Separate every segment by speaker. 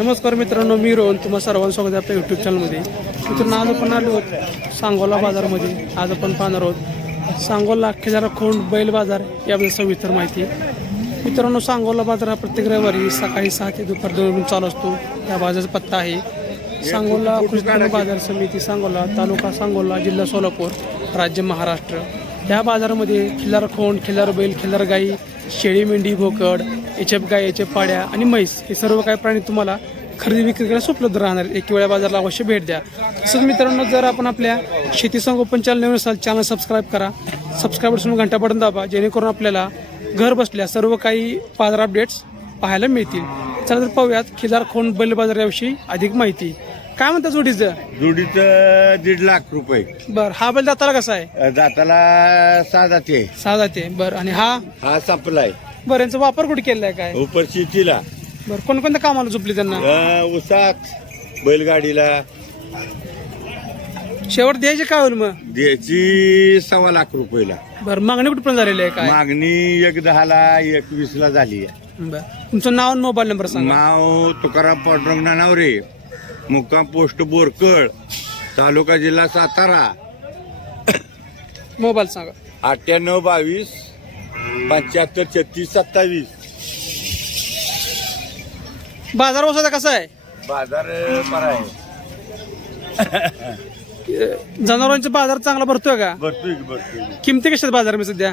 Speaker 1: नमस्कार मित्रांनो मी रोहन. तुम्हा सर्वांचं स्वागत आहे आपल्या यूट्यूब चॅनलमध्ये मित्रांनो आज आपण आलो आहोत सांगोला बाजारमध्ये. आज आपण पाहणार आहोत सांगोला अख्खेजारा खोंड बैल बाजार याबद्दल सविस्तर माहिती. मित्रांनो सांगोला बाजार हा प्रत्येक रविवारी सकाळी सहा ते दुपार दोन चालू असतो. त्या बाजाराचा पत्ता आहे. सांगोला कृषी बाजार समिती सांगोला तालुका सांगोला जिल्हा सोलापूर राज्य महाराष्ट्र. या बाजारामध्ये खिल्लार खोंड खिल्लार बैल खिल्लार गाई शेळी मेंढी भोकड एचएफ गाय एचएफ पाड्या आणि म्हैस हे सर्व काही प्राणी तुम्हाला खरेदी विक्री करायला उपलब्ध राहणार. एक वेळा बाजारला अवश्य भेट द्या. तसंच मित्रांनो जर आपण आपल्या शेती संगोपन चॅनल नवीन असाल चॅनल सबस्क्राईब करा. सबस्क्राईबरसून घंटा बटन दाबा जेणेकरून आपल्याला घर बसल्या सर्व काही बाजार अपडेट्स पाहायला मिळतील. चला तर पाहूयात खिल्लार खोंड बैल बाजाराविषयी अधिक माहिती. काय म्हणता जोडीचं?
Speaker 2: जोडीचं दीड लाख रुपये.
Speaker 1: बरं हा बैल दाताला कसा आहे?
Speaker 2: जाताला साधा ते.
Speaker 1: सहा जाते बरं. आणि हा?
Speaker 2: हा संपलाय.
Speaker 1: बरं यांचा वापर कुठे केलेला आहे काय?
Speaker 2: उपर शेतीला.
Speaker 1: बरं कोणकोणत्या कामाला झोपली त्यांना?
Speaker 2: अं, उसात बैलगाडीला.
Speaker 1: शेवट द्यायचे काय होईल मग?
Speaker 2: द्यायची सव्वा लाख रुपयाला.
Speaker 1: बरं मागणी कुठपर्यंत झालेली आहे काय?
Speaker 2: मागणी एक दहाला एक वीस ला झाली आहे.
Speaker 1: बरं. तुमचं नाव आणि मोबाईल नंबर सांगा.
Speaker 2: नाव तुकाराम पांडुरंग नानावरे. मुक्काम पोस्ट बोरकळ तालुका जिल्हा सातारा.
Speaker 1: मोबाईल सांगा.
Speaker 2: अठ्ठ्याण्णव बावीस पंच्याहत्तर छत्तीस सत्तावीस.
Speaker 1: बाजार वसाचा कसा आहे?
Speaker 2: बाजार बरा आहे.
Speaker 1: जनावरांचा बाजार चांगला भरतोय का?
Speaker 2: भरतोय की भरतोय
Speaker 1: किमती कशा आहेत बाजारामध्ये सध्या?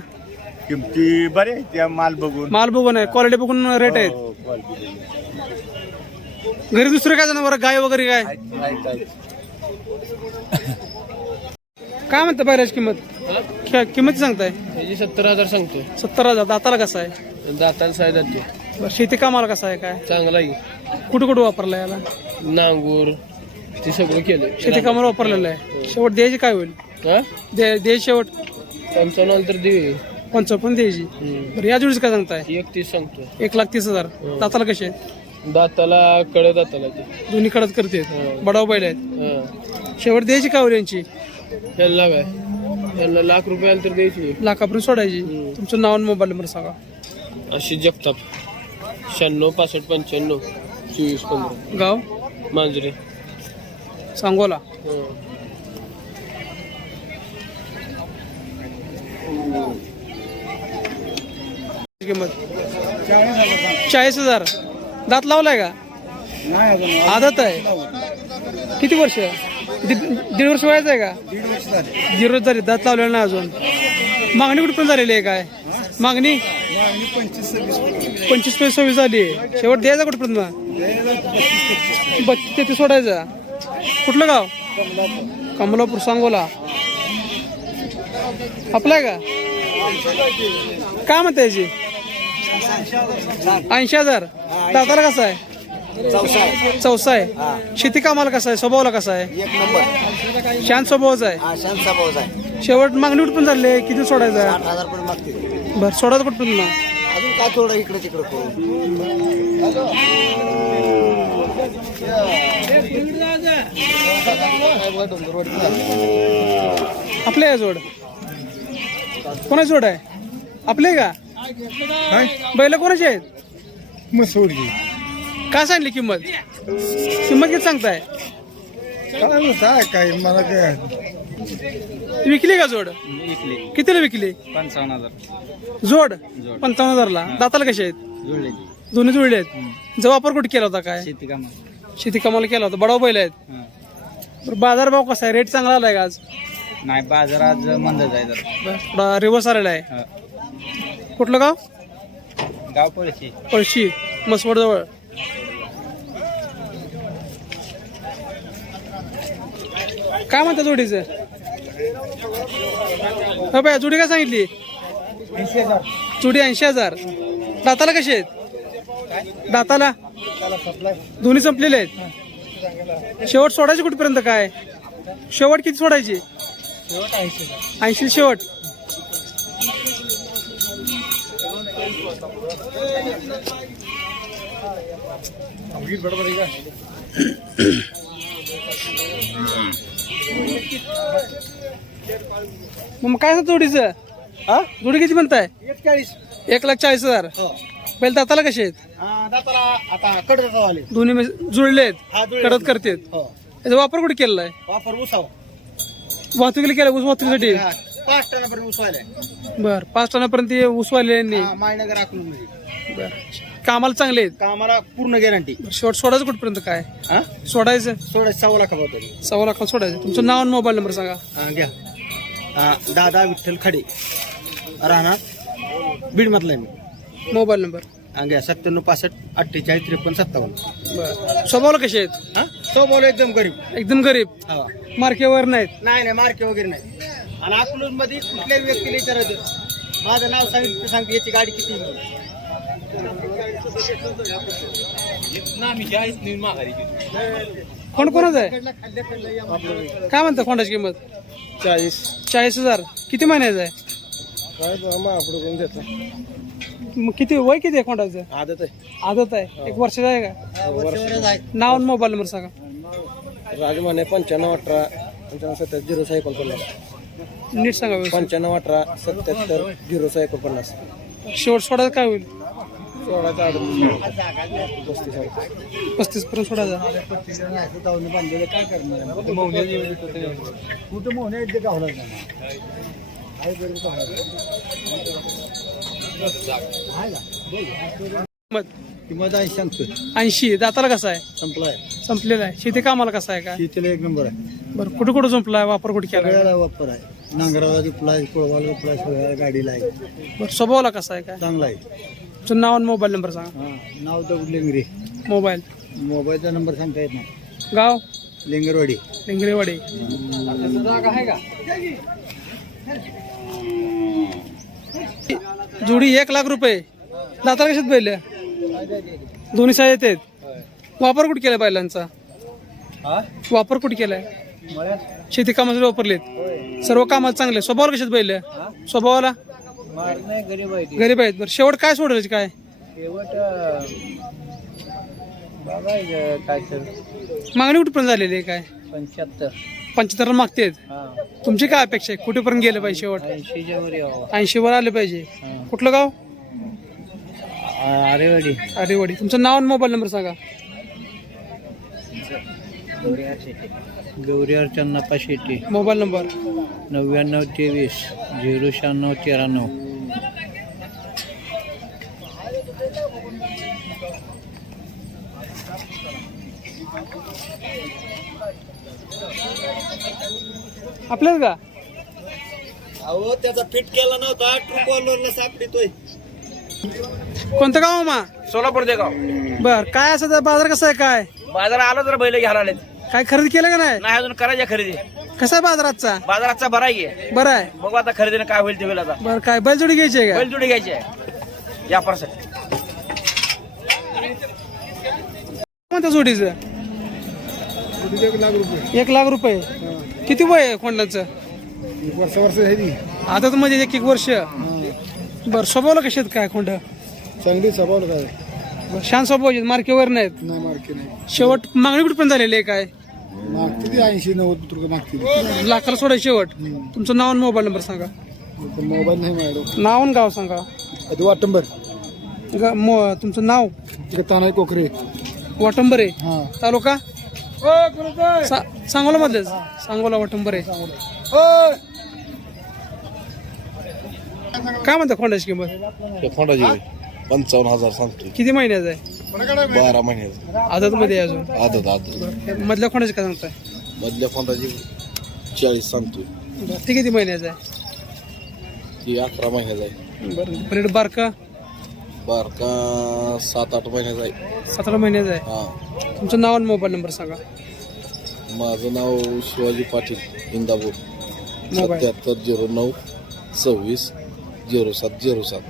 Speaker 2: किमती त्या माल बघून.
Speaker 1: माल बघून आहे क्वालिटी बघून रेट आहेत.
Speaker 2: हो, quality बघून.
Speaker 1: घरी दुसरे काय जनावर गाय वगैरे काय. काय म्हणता बैलाची किंमत? कि- किंमत सांगताय?
Speaker 3: त्याची सत्तर हजार सांगतोय.
Speaker 1: सत्तर हजार. दाताला कसा आहे?
Speaker 3: दाताला साय जाते.
Speaker 1: बरं, शेती कामाला कसा आहे काय?
Speaker 3: चांगला आहे.
Speaker 1: कुठं कुठं वापरला याला?
Speaker 3: नांगूर ते सगळं केलं
Speaker 1: शेती कामाला वापरलेलं आहे. शेवट द्यायची काय होईल?
Speaker 3: हा?
Speaker 1: दे दे शेवट.
Speaker 3: पंचावन्न दे
Speaker 1: पंचावन्न द्यायची. बरं या जोडीचं काय सांगताय?
Speaker 3: एकतीस सांगतोय.
Speaker 1: एक लाख तीस हजार. दाताला कसे आहेत?
Speaker 3: दाताला कळ दाताला ते.
Speaker 1: दोन्ही कडत करते.
Speaker 3: हो.
Speaker 1: बडाव बैल आहेत.
Speaker 3: हा.
Speaker 1: शेवट द्यायची होईल यांची
Speaker 3: ह्याला काय? ह्याला लाख रुपये आले तर द्यायची.
Speaker 1: लाखापर्यंत सोडायची. तुमचं नाव आणि मोबाईल नंबर सांगा.
Speaker 3: अशी जगताप. शहाण्णव पासष्ट पंच्याण्णव चोवीस पंधरा.
Speaker 1: गाव?
Speaker 3: मांजरे.
Speaker 1: सांगोला.
Speaker 3: हा.
Speaker 1: किंमत? चाळीस हजार. दात लावलाय का? आदत आहे. किती वर्ष? दीड दीड वर्ष वयाचं आहे का? दीड वर्ष झाली. दात लावलेला नाही अजून. मागणी कुठपर्यंत झालेली आहे काय? मागणी? पंचवीस पैसे सव्वीस झाली. आहे शेवट द्यायचा कुठपर्यंत? मग बत्तीस तेहतीस सोडायचा. कुठलं गाव? कमलापूर सांगोला. आपलं आहे का? काय म्हणता याची? ऐंशी हजार. दाताला कसा आहे? चौसा. आहे. शेती कामाला कसा आहे? स्वभावाला कसा आहे?
Speaker 4: एक नंबर.
Speaker 1: शांत स्वभावाचा आहे.
Speaker 4: हा आहे.
Speaker 1: शेवट मागणी कुठं पण झाली? किती सोडायचं
Speaker 4: आठ हजार पण मागते.
Speaker 1: बरं सोडायचं कुठं पण मग?
Speaker 4: अजून काय थोडं इकडे तिकडे करू.
Speaker 1: आपले आहे जोड. कोणाची जोड आहे? आपले का? बैल कोणाची आहेत?
Speaker 5: मसूरची
Speaker 1: काय सांगली किंमत? किंमत किती सांगताय?
Speaker 5: काय काय? मला काय
Speaker 1: विकली का जोड? कितीला विकली?
Speaker 5: पंचावन्न हजार.
Speaker 1: जोड? पंचावन्न हजारला. दाताला कसे आहेत?
Speaker 5: जुळले.
Speaker 1: दोन्ही जुळले आहेत. जो वापर कुठे केला होता काय?
Speaker 5: शेती कामा
Speaker 1: शेती कामाला केला होता. बडाव बैल आहेत. बरं, बाजार भाव कसा आहे? रेट चांगला आलाय का आज?
Speaker 5: नाही बाजार आज मंद जरा.
Speaker 1: बरं, थोडा रिवर्स आलेला आहे.
Speaker 5: हा.
Speaker 1: कुठलं गाव?
Speaker 5: गाव पळशी.
Speaker 1: पळशी मसवड जवळ काय म्हणता जोडीचं? हो बाय जोडी काय सांगितली? जोडी ऐंशी हजार. दाताला कसे आहेत? दाताला? दोन्ही संपलेले आहेत. शेवट सोडायचे कुठपर्यंत काय? शेवट किती सोडायची? ऐंशी शेवट. मग काय असं जोडीचं? हा? जोडी किती म्हणताय?
Speaker 4: चाळीस
Speaker 1: एक लाख चाळीस हजार. बैल दाताला कसे आहेत?
Speaker 4: दाताला आता कडचा आले
Speaker 1: दोन्ही म्हणजे जुळले
Speaker 4: हा,
Speaker 1: आहेत
Speaker 4: जुळले.
Speaker 1: कडत करतात.
Speaker 4: हो.
Speaker 1: याचा वापर कुठे केलेला आहे?
Speaker 4: वापर उसाव
Speaker 1: वाहतुकीला केला ऊस वाहतुकीसाठी?
Speaker 4: पाच टनापर्यंत उसायला
Speaker 1: बर पाच टनापर्यंत ते ऊस वाहिल्यांनी
Speaker 4: मायनगर अकलूजमध्ये.
Speaker 1: बर. कामाला चांगले आहेत?
Speaker 4: कामाला पूर्ण गॅरंटी.
Speaker 1: शेवट सोडायचं कुठपर्यंत काय?
Speaker 4: हा?
Speaker 1: सोडायचं?
Speaker 4: सोळा सव्वा लाखा
Speaker 1: सव्वा लाखाला सोडायचं. तुमचं नाव आणि मोबाईल नंबर सांगा.
Speaker 4: हा, घ्या. हा, दादा विठ्ठल खडे. राहणार बीड मधला आहे मी.
Speaker 1: Mobile number.
Speaker 4: हा, घ्या. सत्त्याण्णव पासष्ट अठ्ठेचाळीस त्रेपन्न सत्तावन्न.
Speaker 1: बर. स्वभावाला कसे आहेत?
Speaker 4: हा? तो बोल एकदम गरीब.
Speaker 1: एकदम गरीब.
Speaker 4: हा.
Speaker 1: मार्केवर नाहीत?
Speaker 4: नाही नाही मार्के वगैरे नाही आणि अकलूजमध्ये कुठल्याही व्यक्तीला विचारायचं माझं नाव सांगितलं सांगते याची गाडी किती आहे?
Speaker 1: कोण कोणाचं आहे? काय म्हणता कोणाची किंमत?
Speaker 3: चाळीस.
Speaker 1: चाळीस हजार. किती महिन्याचं आहे?
Speaker 3: काय देतो.
Speaker 1: मग किती वय किती आहे कोणाचं
Speaker 3: आदत आहे.
Speaker 1: आदत आहे. एक वर्षाचा आहे का?
Speaker 4: आहे.
Speaker 1: नाव आणि मोबाईल नंबर सांगा.
Speaker 3: राजमाने पंच्याण्णव अठरा पंच्याण्णव सत्तर झिरो सहा एकोणपन्नास.
Speaker 1: नीट सांगा व्यवस्थित.
Speaker 3: पंच्याण्णव अठरा सत्याहत्तर झिरो सहा एकोणपन्नास.
Speaker 1: शेवट सोडायचं काय होईल?
Speaker 3: सोळाचा अडतीस पस्तीस आहे
Speaker 1: पस्तीस पर्यंत सोडायचा
Speaker 4: काय करणार कुठं मोहने येते का? होणार
Speaker 1: किंमत
Speaker 4: आहे सांगतो
Speaker 1: ऐंशी. दाताला कसा आहे?
Speaker 4: संपलाय.
Speaker 1: संपलेला आहे. शेती कामाला कसा आहे काय
Speaker 4: शेतीला एक नंबर आहे.
Speaker 1: बरं कुठं कुठं संपलाय? वापर कुठे केला
Speaker 4: सगळ्याला वापर आहे. नांगराला रिप्लाय कोळवाला रिप्लाय सगळ्या गाडीला आहे.
Speaker 1: बरं स्वभावाला कसा आहे काय?
Speaker 4: चांगला आहे.
Speaker 1: तुमचं नाव आणि मोबाईल नंबर सांगा.
Speaker 4: हा नाव दगड लेंगरे.
Speaker 1: मोबाईल.
Speaker 4: मोबाईलचा नंबर सांगता येत नाही.
Speaker 1: गाव?
Speaker 4: लेंगरवाडी.
Speaker 1: लिंगरेवाडी. जोडी एक लाख रुपये. दाताला कशात बैल? दोन्ही साय आहेत. वापर कुठे केलाय बैलांचा? वापर कुठे केलाय? शेती कामासाठी वापरलेत. सर्व कामाला चांगले. स्वभावाला कशात बैल? स्वभावाला?
Speaker 3: गरीब आहे
Speaker 1: गरीब आहेत. बरं शेवट काय सोडायचे काय? मागणी कुठपर्यंत झालेली आहे काय?
Speaker 3: पंच्याहत्तर.
Speaker 1: पंच्याहत्तर मागतेत तुमची काय अपेक्षा आहे? कुठेपर्यंत गेले पाहिजे शेवट? ऐंशी वर आले पाहिजे. कुठलं गाव?
Speaker 3: आरेवाडी.
Speaker 1: अरेवाडी तुमचं नाव आणि मोबाईल नंबर सांगा.
Speaker 3: गौरी अर्चन्नाप्पा शेट्टी.
Speaker 1: Mobile number.
Speaker 3: नव्याण्णव तेवीस झिरो शहाण्णव तेराण्णव.
Speaker 1: आपल्याच का?
Speaker 4: अहो त्याचा फिट केला नव्हता ट्रू कॉलरला सापडितोय.
Speaker 1: कोणतं गाव मा
Speaker 5: सोलापूर दे गाव.
Speaker 1: बर काय असं त्या बाजार कसा आहे काय?
Speaker 5: बाजार आलो तर बैल घ्यायला आले
Speaker 1: काय खरेदी केलं का नाही?
Speaker 5: नाही अजून करायच्या खरेदी.
Speaker 1: कसा आहे बाजारातचा?
Speaker 5: बाजाराचा बरा आहे
Speaker 1: बरं आहे.
Speaker 5: बघू आता खरेदीने काय होईल ते होईल आता.
Speaker 1: बरं काय बैलजोडी घ्यायची आहे
Speaker 5: बैलजोडी घ्यायची आहे. या परसाठी
Speaker 1: का कोणत्या जोडीचं?
Speaker 3: एक लाख रुपये.
Speaker 1: एक लाख रुपये किती वय आहे कोंडाचं?
Speaker 3: वर्ष वर्ष
Speaker 1: आता तर म्हणजे एक एक वर्ष. बर स्वभावला कशी आहेत काय कोंड?
Speaker 3: चांगली सभाव काय?
Speaker 1: शांत स्वभाव आहेत मार्केवर नाहीत.
Speaker 3: नाही मार्के नाही.
Speaker 1: शेवट मागणी कुठपर्यंत झालेली आहे काय?
Speaker 3: मागते ती ऐंशी नव्वद रुपये मागते
Speaker 1: लाखाला सोडाय शेवट. तुमचं नाव आणि मोबाईल नंबर सांगा.
Speaker 3: मोबाईल नाही माझ्याकडे.
Speaker 1: नाव आणि गाव सांगा.
Speaker 3: आधी वाटंबर.
Speaker 1: ग- मो- तुमचं नाव?
Speaker 3: तानाय कोकरे.
Speaker 1: वाटंबर आहे.
Speaker 3: हा.
Speaker 1: तालुका? सा- सांगोला मधलेच. सांगोला वाटंबर आहे. काय म्हणता खोंडाची किंमत?
Speaker 6: खोंडाची. पंचावन्न हजार सांगतो
Speaker 1: किती महिन्याचा आहे?
Speaker 6: बारा महिन्याचा.
Speaker 1: आदत मध्ये अजून?
Speaker 6: आदत आदत.
Speaker 1: मधल्या खोंडाची काय सांगताय?
Speaker 6: मधल्या खोंडाची चाळीस सांगतोय.
Speaker 1: बरं, ती किती महिन्याचा आहे?
Speaker 6: ती अकरा महिन्याचा आहे.
Speaker 1: बरं बारका?
Speaker 6: बारका सात आठ महिन्याचा आहे.
Speaker 1: सतरा महिन्याचा आहे?
Speaker 6: हा.
Speaker 1: तुमचं नाव आणि मोबाईल नंबर सांगा.
Speaker 6: माझं नाव शिवाजी पाटील इंदापूर.
Speaker 1: मोबाईल.
Speaker 6: सत्याहत्तर झिरो नऊ सव्वीस झिरो सात झिरो सात.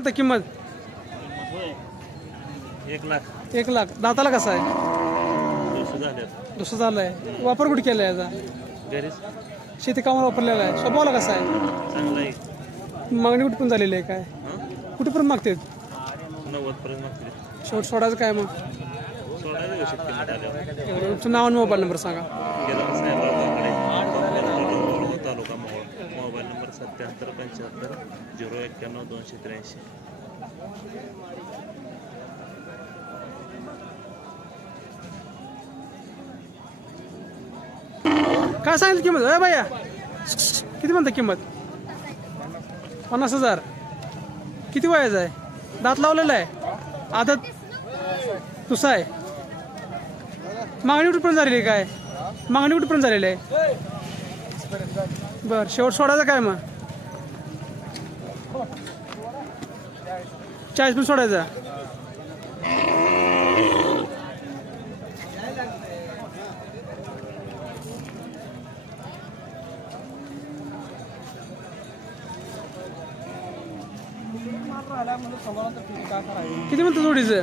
Speaker 1: म्हणता किंमत?
Speaker 5: एक लाख.
Speaker 1: एक लाख. दाताला कसा आहे? दुसरं झालंय. वापर कुठे केलाय याचा?
Speaker 5: घरीच.
Speaker 1: शेती कामाला वापरलेला आहे. स्वभावाला कसा आहे?
Speaker 5: चांगला आहे.
Speaker 1: मागणी कुठे पण झालेली आहे काय? कुठे पण मागते?
Speaker 5: नव्वद पर्यंत मागते.
Speaker 1: शेवट सोडायचं काय मग? तुमचं नाव आणि मोबाईल नंबर सांगा.
Speaker 5: साहेब तालुका मोहोळ सत्याहत्तर पंच्याहत्तर झिरो एक्क्याण्णव दोनशे त्र्याऐंशी.
Speaker 1: काय सांगितलं किंमत? अरे भैया. किती म्हणता किंमत? पन्नास हजार. किती वयाचं आहे? दात लावलेला आहे? आदत तुसा आहे? मागणी कुठपर्यंत झालेली आहे काय? मागणी कुठपर्यंत झालेली आहे? बरं शेवट सोडायचं काय मग? चाळीस पण सोडायचा. किती म्हणतो जोडीचं?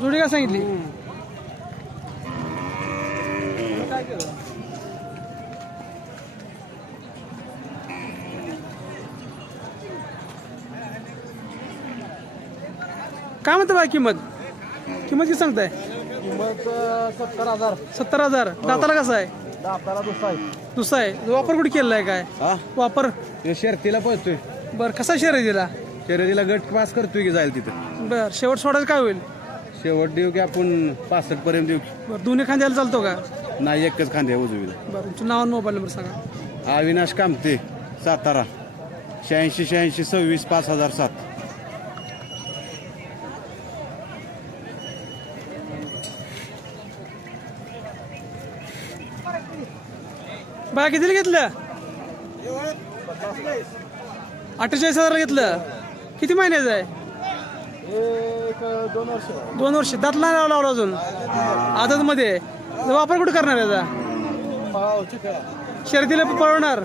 Speaker 1: जोडी का सांगितली? काय म्हणतं बाय किंमत? किंमत किती सांगताय?
Speaker 7: किंमत सत्तर हजार.
Speaker 1: सत्तर हजार. दाताला कसं आहे?
Speaker 7: दाताला दुसरा आहे.
Speaker 1: दुसरा आहे. वापर कुठे केलेला आहे काय?
Speaker 7: हा?
Speaker 1: वापर?
Speaker 7: शर्तीला पळतोय.
Speaker 1: बर कसा शर्यत दिला?
Speaker 7: शर्यतीला गट पास करतोय की जाईल तिथं.
Speaker 1: बर शेवट सोडायचं काय होईल?
Speaker 7: शेवट देऊ की आपण पासष्ट पर्यंत देऊ की.
Speaker 1: बर दोन्ही खांद्याला चालतो का?
Speaker 7: नाही एकच खांद्या उजवीला.
Speaker 1: बरं तुमचं नाव आणि मोबाईल नंबर सांगा.
Speaker 7: अविनाश कामते सातारा. शहाऐंशी शहाऐंशी सव्वीस पाच हजार सात.
Speaker 1: बाया कितीला घेतलं? अठ्ठेचाळीस हजारला घेतलं. किती महिन्याचं आहे?
Speaker 7: दोन वर्ष.
Speaker 1: दात नाही लावला अजून? आदत मध्ये वापर कुठे करणार याचा शर्दीला पळवणार.